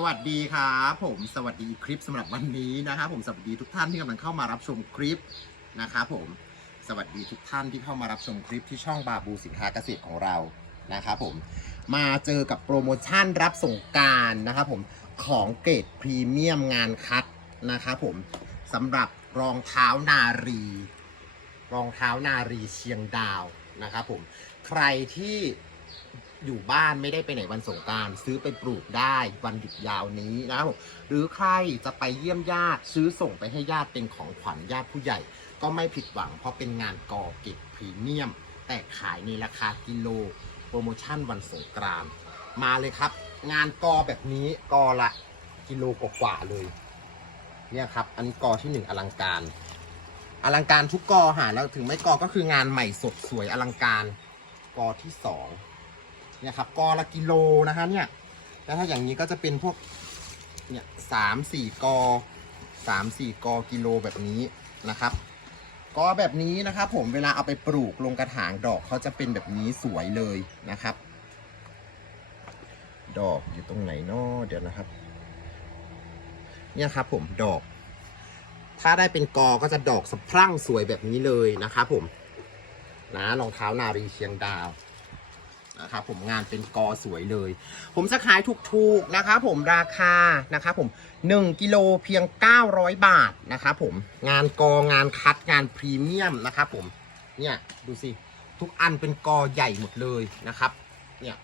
สวัสดีครับผมสวัสดีคลิปสำหรับวันนี้นะครับผมสวัสดีทุกท่านที่กำลังเข้ามารับชมคลิปนะครับผมสวัสดีทุกท่านที่เข้ามารับชมคลิปที่ช่องบาบูสินค้าเกษตรของเรานะครับผมมาเจอกับโปรโมชั่นรับส่งการนะครับผมของเกรดพรีเมียมงานคัดนะครับผมสำหรับรองเท้านารี รองเท้านารีเชียงดาวนะครับผมใครที่ อยู่บ้านไม่ได้ไปไหนวันสงกราร ซื้อไปปลูกได้วันหยุดยาวนี้นะครับผมหรือใครจะไปเยี่ยมญาติซื้อส่งไปให้ญาติเป็นของขวัญญาติผู้ใหญ่ ก็ไม่ผิดหวังเพราะเป็นงานกอเก็บพรีเมียม แต่ขายในราคากิโล โปรโมชั่นวันสงกรานต์มาเลยครับ งานกอแบบนี้กอละกิโลกว่าเลย เนี่ยครับ อันนี้กอที่หนึ่งอลังการ อลังการทุกกอหาแล้วถึงไม่กอก็คืองานใหม่สดสวยอลังการ กอที่สอง เนี่ยครับกอละกิโลนะคะเนี่ยแล้วถ้าอย่างนี้ก็จะเป็นพวกเนี่ยสามสี่กอสามสี่กอกิโลแบบนี้นะครับกอแบบนี้นะครับผมเวลาเอาไปปลูกลงกระถางดอกเขาจะเป็นแบบนี้สวยเลยนะครับ ดอกอยู่ตรงไหนนาะเดี๋ยวนะครับ เนี่ยครับผมดอก ถ้าได้เป็นกอก็จะดอกสะพรั่งสวยแบบนี้เลยนะครับผมนะรองเท้านารีเชียงดาว นะครับผมงานเป็นกอสวยเลย ผมจะขายถูกๆนะครับผมราคานะครับผม1กิโลเพียง 900 บาทนะครับผมงานกองานคัดงานพรีเมียมนะครับผมเนี่ยดูสิทุกอันเป็นกอใหญ่หมดเลยนะครับเนี่ย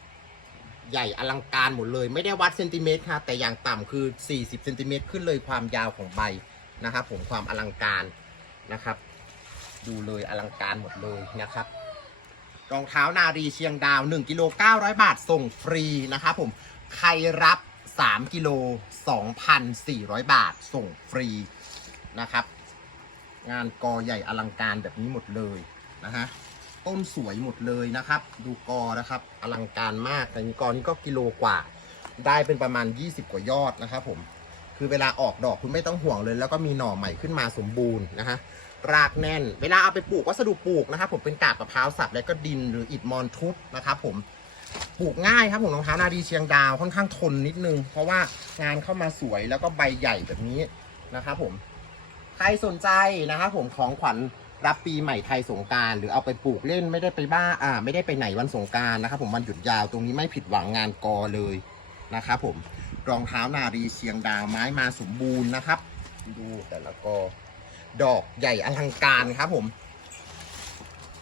ใหญ่อลังการหมดเลย ไม่ได้วัดเซนติเมตรค่ะแต่อย่างต่ำคือ 40เซนติเมตรขึ้นเลยความยาวของใบนะครับผมความอลังการนะครับ ดูเลยอลังการหมดเลยนะครับ รองเท้านารีเชียงดาว 1กิโล900 บาทส่งฟรีนะครับผม ใครรับ 3กิโล2,400 บาทส่งฟรีนะครับ งานกอใหญ่อลังการแบบนี้หมดเลยนะฮะ ต้นสวยหมดเลยนะครับ ดูกอนะครับ อลังการมากแต่นี้กอนี้ก็กิโลกว่า ได้เป็นประมาณ 20 กว่ายอดนะครับผม คือเวลาออกดอกคุณไม่ต้องห่วงเลย แล้วก็มีหน่อใหม่ขึ้นมาสมบูรณ์นะฮะ รากแน่น เวลาเอาไปปลูกวัสดุปลูกนะครับ ผมเป็นกาบมะพร้าวสับแล้วก็ดินหรืออิฐมอนทุบนะครับผมปลูกง่ายครับผมรองเท้านาดีเชียงดาวค่อนข้างทนนิดนึง เพราะว่างานเข้ามาสวยแล้วก็ใบใหญ่แบบนี้นะครับผมใครสนใจนะครับผมของขวัญรับปีใหม่ไทยสงการหรือเอาไปปลูกเล่นไม่ได้ไปบ้าอ่า ไม่ได้ไปไหนวันสงการนะครับผมวันหยุดยาวตรงนี้ไม่ผิดหวังงานกอเลยนะครับผมรองเท้านารีเชียงดาวไม้มาสมบูรณ์นะครับ ดูแต่ละกอ ดอกใหญ่อลังการครับผม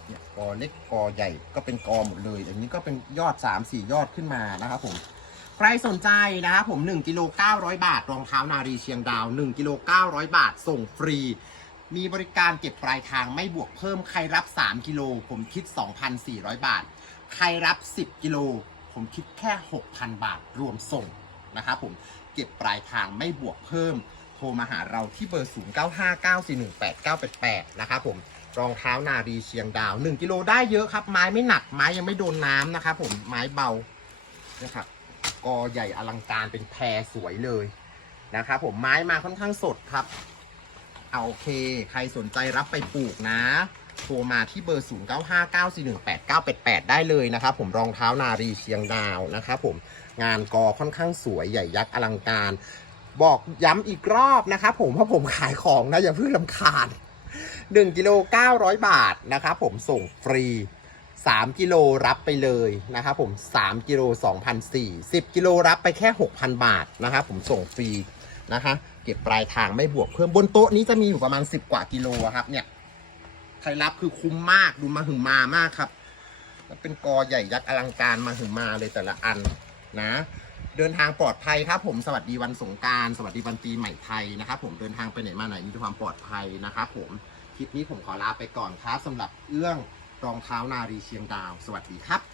เนี่ยกอเล็กกอใหญ่ก็เป็นกอหมดเลยอันนี้ก็เป็นยอด 3 4 ยอดขึ้นมานะครับผมใครสนใจนะครับผม1กิโล900 บาท รองเท้านารีเชียงดาว1กิโล900 บาทส่งฟรี มีบริการเก็บปลายทางไม่บวกเพิ่มใครรับ 3 กิโลผมคิด 2,400 บาท ใครรับ 10 กิโลผมคิดแค่ 6,000 บาทรวมส่งนะครับผมเก็บปลายทางไม่บวกเพิ่ม ทรมาหาเราที่เบอร์ 0959418988 นะครับผมรองเท้านารีเชียงดาว 1 กิโลได้เยอะครับ ไม้ไม่หนัก ไม้ยังไม่โดนน้ำนะครับผมไม้เบานะครับกอใหญ่อลังการเป็นแพรสวยเลยนะครับผมไม้มาค่อนข้างสดครับเอาโอเค ใครสนใจรับไปปลูกนะโทรมาที่เบอร์ 0959418988 ได้เลยนะครับผมรองเท้านารีเชียงดาวนะครับผมงานกอค่อนข้างสวยใหญ่ยักษ์อลังการ บอกย้ำอีกรอบนะครับผมเพราะผมขายของนะอย่าเพิ่งลำคาญ1กิโล900 บาทนะครับผมส่งฟรี 3 กิโลรับไปเลยนะครับผม 3 กิโล2,004 10 กิโลรับไปแค่ 6,000 บาทนะครับผมส่งฟรีนะคะเก็บปลายทางไม่บวกเพิ่มบนโต๊ะนี้จะมีอยู่ประมาณ 10 กว่ากิโลครับเนี่ยใครรับคือคุ้มมากดูมาหึงมามากครับเป็นกอใหญ่ยักษ์อลังการมาหึงมาเลยแต่ละอันนะ เดินทางปลอดภัยครับผมสวัสดีวันสงการสวัสดีวันปีใหม่ไทยนะครับผมเดินทางไปไหนมาไหนมีความปลอดภัยนะครับผมคลิปนี้ผมขอลาไปก่อนครับสำหรับเรื่องรองเท้านารีเชียงดาว สวัสดีครับ